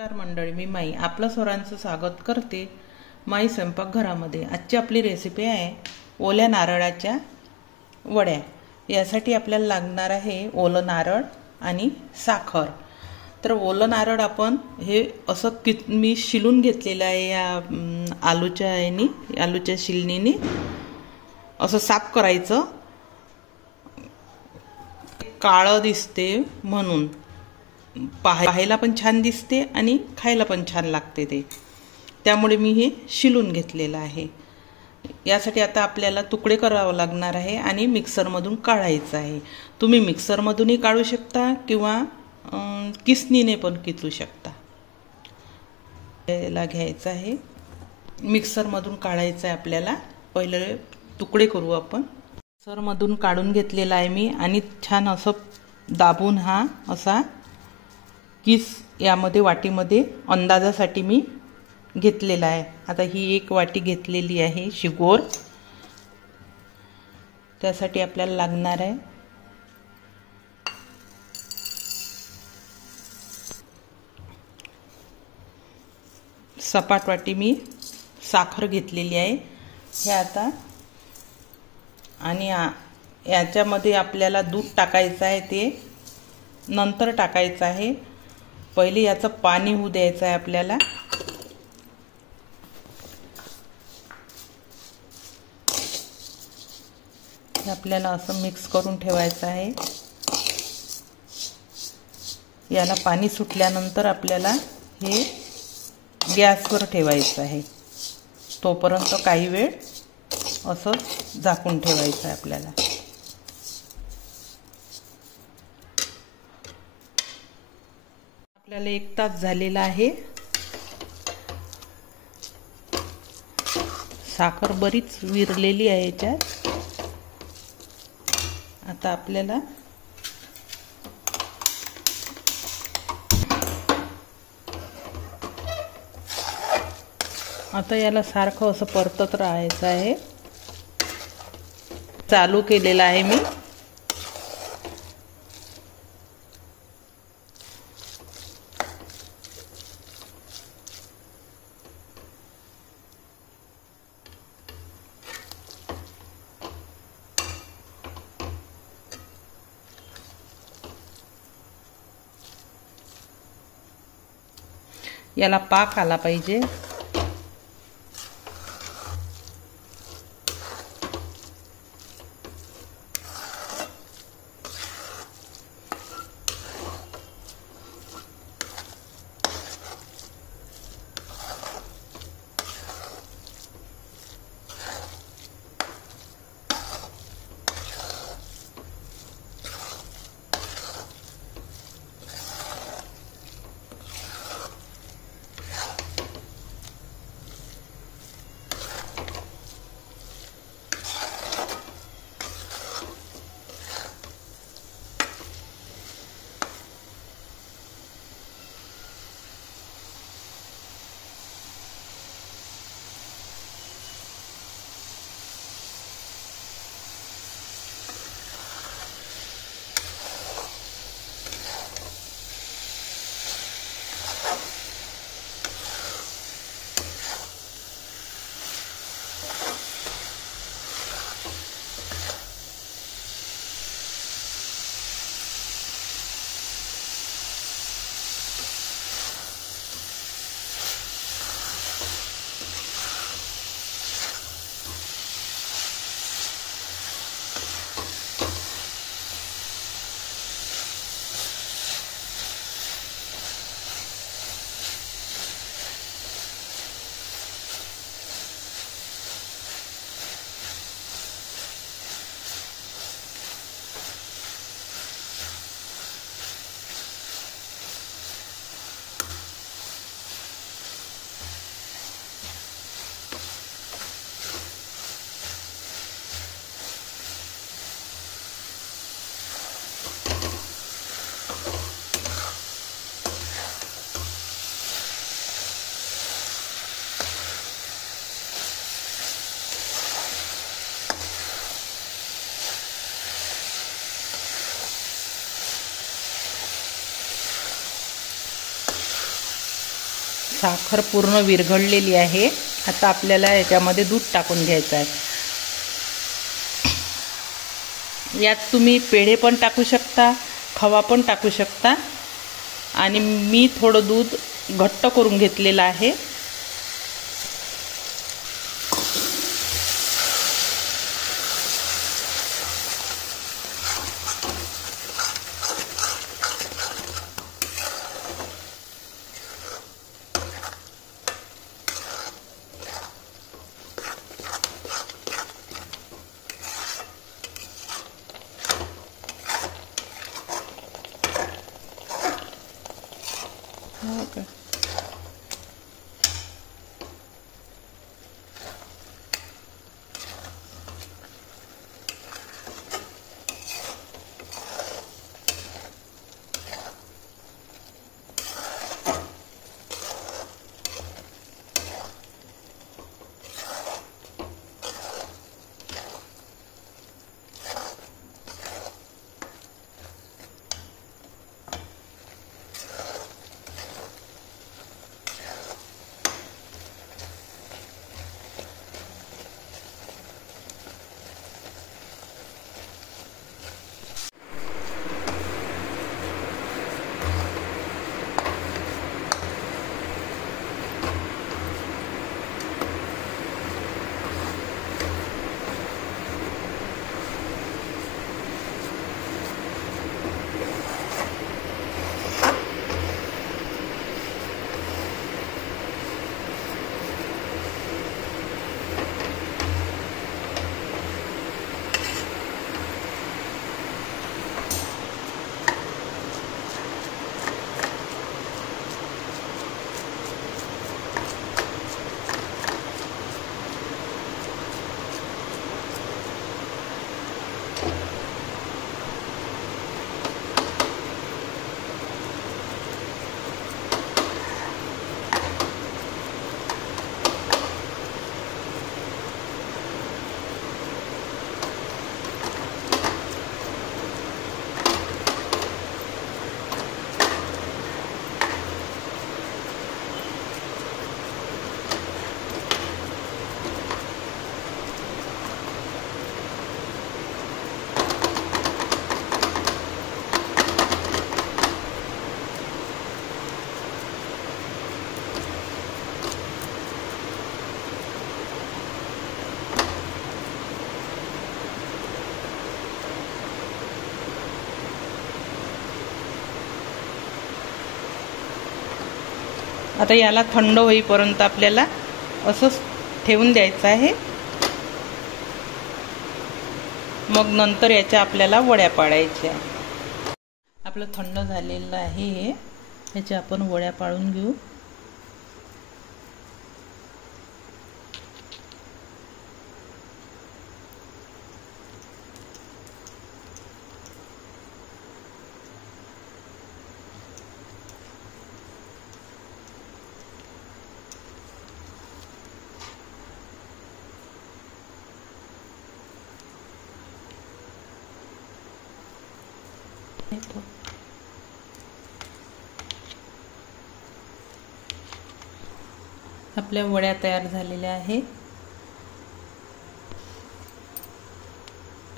नमस्कार मंडळी, मी माई आपलं सर्वांचं स्वागत करते माई स्वयंपाकघरामध्ये। आजची आपली रेसिपी आहे ओल्या नारळाच्या वड्या। यासाठी आपल्याला लागणार आहे ओलं नारळ आणि साखर। तर ओलं नारळ आपण हे असं मी शिलून घेतलेलं आहे या आलूच्या शिलनीने असं साफ करायचं, काळं दिसते म्हणून। पाहायला पण छान दिसते आणि खायला पण छान लागते ते, त्यामुळे मी हे शिलून घेतलेलं आहे। यासाठी आता आपल्याला तुकडे करावं लागणार आहे आणि मिक्सरमधून काढायचं आहे। तुम्ही मिक्सरमधूनही काढू शकता किंवा किसनीने पण किसू शकता। याला घ्यायचं आहे, मिक्सरमधून काढायचं आहे आपल्याला। पहिले तुकडे करू आपण। मिक्सरमधून काढून घेतलेला आहे मी आणि छान असं दाबून हा असा किस यामध्ये वाटीमध्ये अंदाजासाठी मी घेतलेला आहे। आता ही एक वाटी घेतलेली आहे शिगोर। त्यासाठी आपल्याला लागणार आहे सपाट वाटी मी साखर घेतलेली आहे। हे आता आणि याच्यामध्ये आपल्याला दूध टाकायचं आहे, ते नंतर टाकायचं आहे। पहिले याचं पाणी होऊ द्यायचं आहे आपल्याला। आपल्याला असं मिक्स करून ठेवायचं आहे। याला पाणी सुटल्यानंतर आपल्याला हे गॅसवर ठेवायचं आहे। तोपर्यंत काही वेळ असं झाकून ठेवायचं आहे आपल्याला। आपल्याला 1 तास झालेला आहे। साखर बरीच विरलेली आहे याच्यात। आता आपल्याला याला सारखं असं परतत राहायचं आहे। चालू केलेलं आहे मी। याला पाक आला पाहिजे। साखर पूर्ण विरघळलेली आहे। आता आपल्याला याच्यामध्ये दूध टाकून घ्यायचं आहे। यात तुम्ही पेढे पण टाकू शकता, खवा पण टाकू शकता आणि मी थोडं दूध घट्ट करून घेतलेलं आहे। Okay. आता याला थंड होईपर्यंत आपल्याला असंच ठेवून द्यायचं आहे। मग नंतर याच्या आपल्याला वड्या पाडायच्या। आपलं थंड झालेलं आहे, याच्या आपण वड्या पाडून घेऊ। आपल्या वड्या तयार झालेल्या आहेत।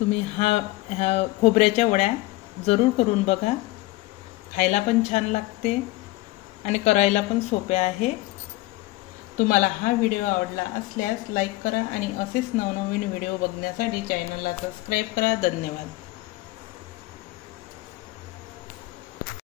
तुम्ही ह्या खोबऱ्याच्या वड्या जरूर करून बघा, खायला पण छान लागते आणि करायला पण सोपे आहे। तुम्हाला हा व्हिडिओ आवडला असल्यास लाईक करा आणि असेच नवनवीन व्हिडिओ बघण्यासाठी चॅनलला सबस्क्राईब करा। धन्यवाद।